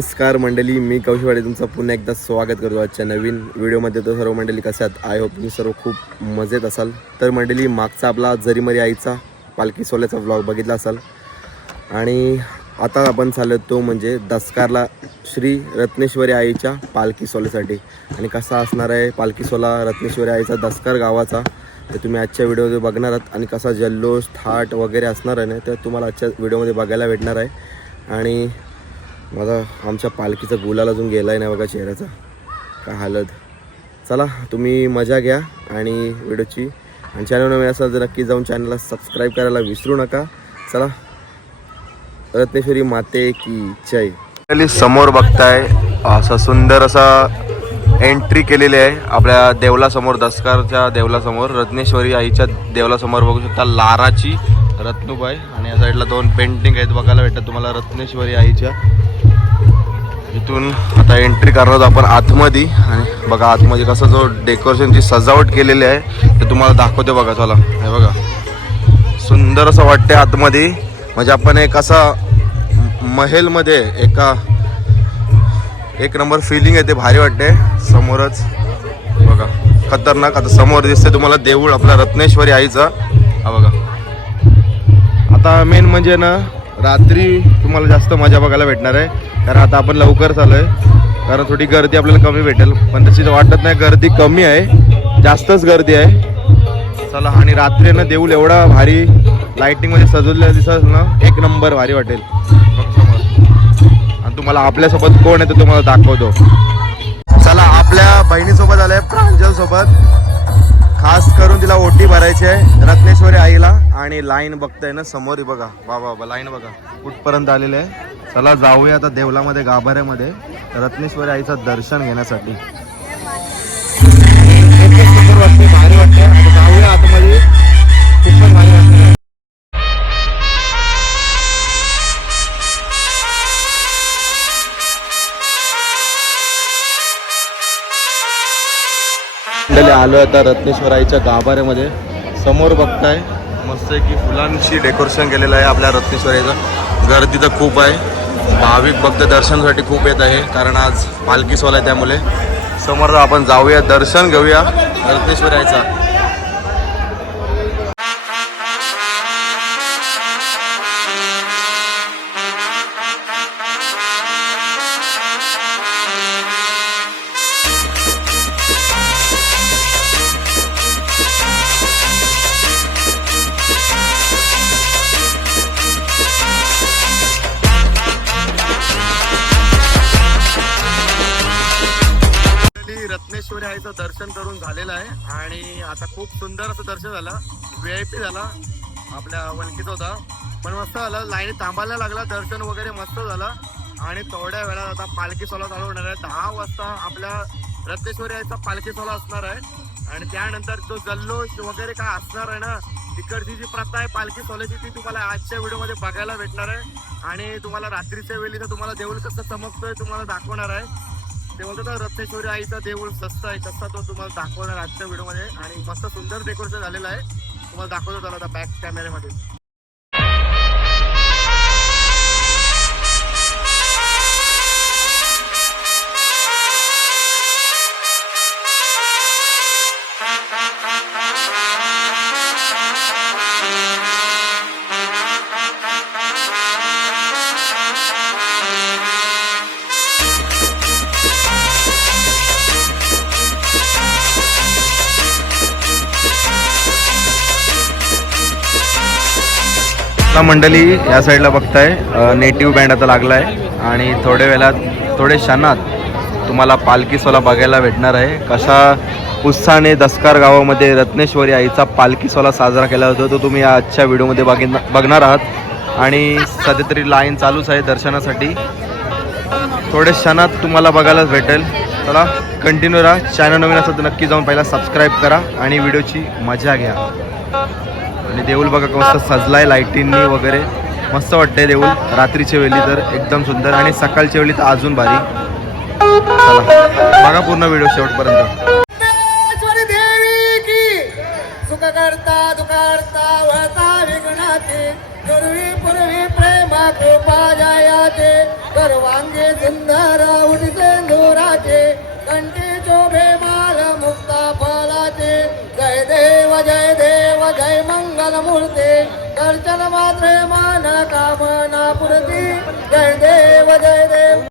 नमस्कार मंडळी, मी कौशिकवाडे तुमचं पुन्हा एकदा स्वागत करतो आजच्या नवीन व्हिडिओमध्ये. तर सर्व मंडळी कशा आहात? आय होप तुम्ही सर्व खूप मजेत असाल. तर मंडळी, मागचा आपला जरीमरी आईचा पालखी सोहळ्याचा व्लॉग बघितला असाल आणि आता आपण चाललो तो म्हणजे दसकारला श्री रत्नेश्वरी आईच्या पालखी सोहळ्यासाठी. आणि कसा असणार आहे पालखी सोहळा रत्नेश्वरी आईचा दसकार गावाचा ते तुम्ही आजच्या व्हिडिओमध्ये बघणार आहात. आणि कसा जल्लोष थाट वगैरे असणार आहे ना ते तुम्हाला आजच्या व्हिडिओमध्ये बघायला भेटणार आहे. आणि माझा आमच्या पालखीचा गुलाल अजून गेला आहे नाही बघा चेहऱ्याचा, काय हालत. चला तुम्ही मजा घ्या आणि व्हिडिओची. आणि चॅनल नवीन असाल तर नक्की जाऊन चॅनलला सबस्क्राईब करायला विसरू नका. चला, रत्नेश्वरी माते की जय. समोर बघताय असं सुंदर असा एंट्री केलेली आहे आपल्या देवलासमोर, दसकारच्या देवलासमोर, रत्नेश्वरी आईच्या देवलासमोर बघू शकता लाराची रत्नुबाई. आणि या साईडला दोन पेंटिंग आहेत बघायला भेटतात तुम्हाला रत्नेश्वरी आईच्या. इथून आता एंट्री करणार आपण आतमध्ये. आणि बघा आतमध्ये कसं जो डेकोरेशनची सजावट केलेली आहे ते तुम्हाला दाखवते बघा. चला, हे बघा सुंदर असं वाटते आतमध्ये, म्हणजे आपण एक असा महलमध्ये एक नंबर फिलिंग येते, भारी वाटते. समोरच बघा खतरनाक आता समोर दिसते तुम्हाला देऊळ आपला रत्नेश्वरी आईचा. हा बघा. आता मेन म्हणजे ना रात्री तुम्हाला जास्त मजा बघायला भेटणार आहे, कारण आता आपण लवकर चाललोय, कारण थोडी गर्दी आपल्याला कमी भेटेल. पण तशी वाटत नाही गर्दी कमी आहे, जास्तच गर्दी आहे. चला, आणि रात्री ना देऊळ एवढा भारी लाइटिंगमध्ये सजवलेलं दिसत ना, एक नंबर भारी वाटेल. आणि तुम्हाला आपल्यासोबत कोण आहे ते तुम्हाला दाखवतो. चला, आपल्या बहिणीसोबत आलंय प्रांजल सोबत. खास करून तिला ओटी भरायची आहे रत्नेश्वरी आईला. आणि लाईन बघताय ना समोर, बघा बाबा लाईन बघा कुठपर्यंत आलेलं आहे. चला जाऊया आता देवलामध्ये गाभाऱ्यामध्ये रत्नेश्वरी आईचं दर्शन घेण्यासाठी. भारी वाटते, जाऊया आतमध्ये, खूपच भारी वाटते. आलो आता रत्नेश्वरी आईच्या गाभाऱ्यामध्ये. समोर बघताय मस्त की फुलांची डेकोरेशन केलेलं आहे आपल्या रत्नेश्वरीचं. गर्दी तर खूप आहे, भाविक भक्त दर्शनासाठी खूप येत आहे, कारण आज पालखी सोहळा आहे. त्यामुळे समोर आपण जाऊया, दर्शन घेऊया रत्नेश्वरी आईचा. रत्नेश्वरी आईचं दर्शन करून झालेलं आहे आणि आता खूप सुंदर असं दर्शन झालं. VIP झाला, आपल्या वलकीचा होता, पण मस्त झालं. लाईन थांबायला लागला, दर्शन वगैरे मस्त झालं. आणि थोड्या वेळात आता पालखी सोहळा चालू होणार आहे. 10 वाजता आपल्या रत्नेश्वरी आईचा पालखी सोहळा असणार आहे. आणि त्यानंतर तो जल्लोष वगैरे काय असणार आहे ना, तिकडची जी प्रथा आहे पालखी सोहळ्याची ती तुम्हाला आजच्या व्हिडिओमध्ये बघायला भेटणार आहे. आणि तुम्हाला रात्रीच्या वेळी तर तुम्हाला देऊळ कसं चमकतोय तुम्हाला दाखवणार आहे. ते बोलतात रत्नेश्वरी आईचा देऊळ सस्ता आहे, कसा तो तुम्हाला दाखवणार आजच्या व्हिडिओमध्ये. आणि मस्त सुंदर डेकोरेशन झालेलं आहे, तुम्हाला दाखवतो त्याला आता बॅक कॅमेऱ्यामध्ये. मंडळी या साईडला बघताय नेटिव्ह बँड आता लागला आहे. आणि थोडे क्षणात तुम्हाला पालखी सोहळा बघायला भेटणार आहे. कशा उत्साहाने दसकार गावामध्ये रत्नेश्वरी आईचा पालखी सोहळा साजरा केला होता तो तुम्ही आजच्या व्हिडिओमध्ये बघणार आहात. आणि सध्या तरी लाईन चालूच आहे दर्शनासाठी, थोड्या क्षणात तुम्हाला बघायला भेटेल. चला कंटिन्यू राहा. चॅनल नवीन असेल तर नक्की जाऊन पहिला सबस्क्राईब करा आणि व्हिडिओची मजा घ्या. आणि देऊळ बघा मस्त सजलाय लाईटिंनी वगैरे, मस्त वाटतंय देऊळ रात्रीच्या वेळी तर एकदम सुंदर. आणि सकाळच्या वेळी तर अजून भारी. चला बघा पूर्ण व्हिडिओ शेवटपर्यंत. सुख करता दुखता वळता विघ्नाते पूर्वी प्रेमा कृपा जयाचे सर्वांगे सुंदर उठसे धुराचे कंठी शोभे माल मुक्ता फलाचे जय देव जय मंगल मूर्ती दर्शन मात्रे मान कामना पूर्ती जय देव जय देव.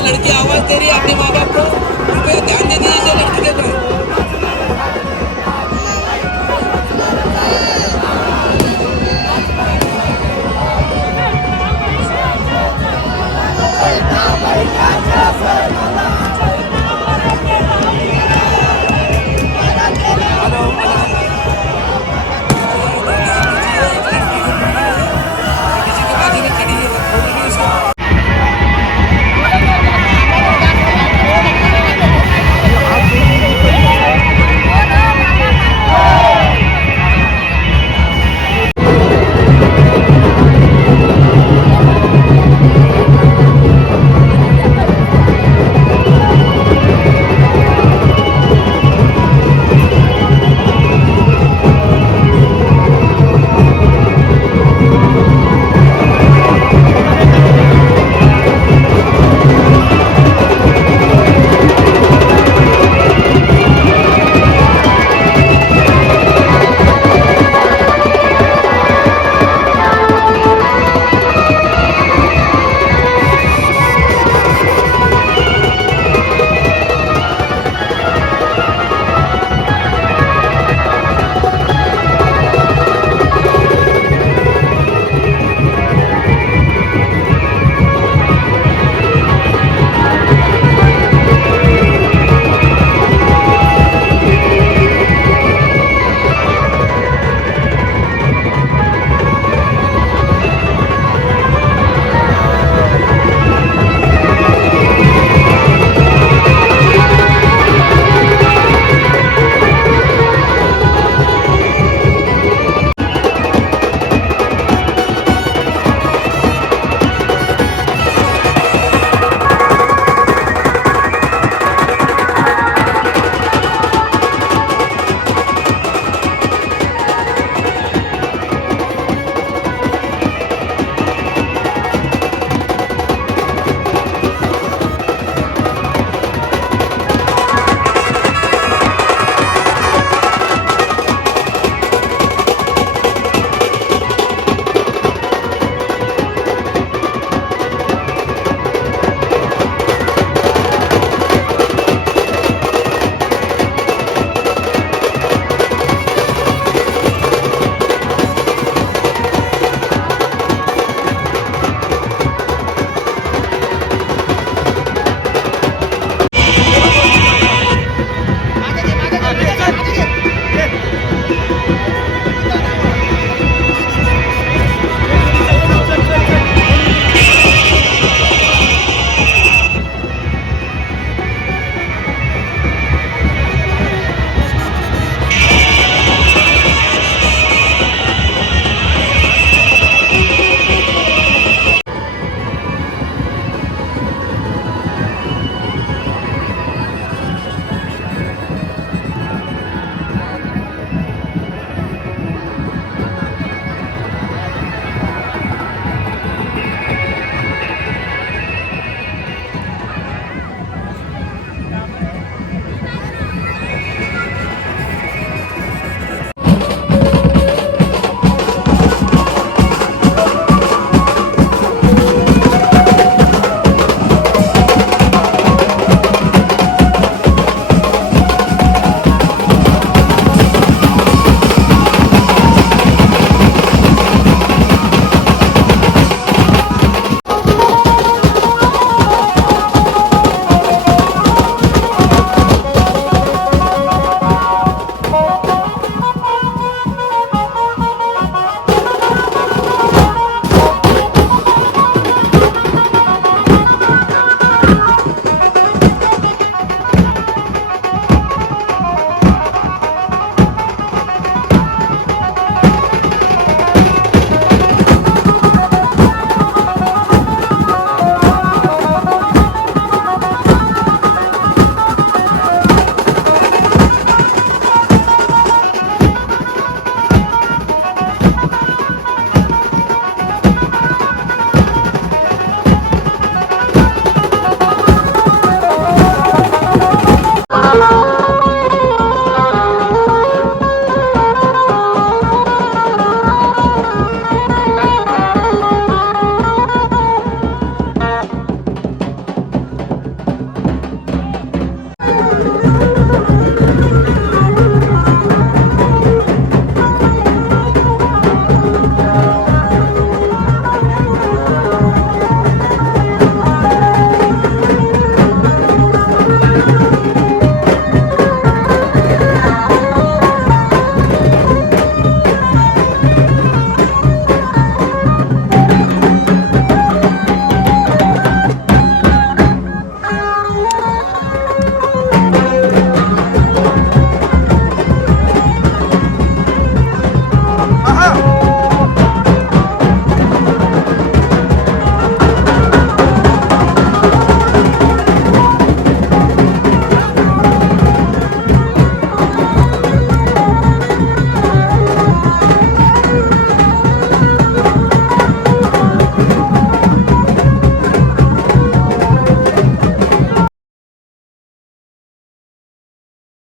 लड़की आवाज दे रही है अपने माँ बाप को।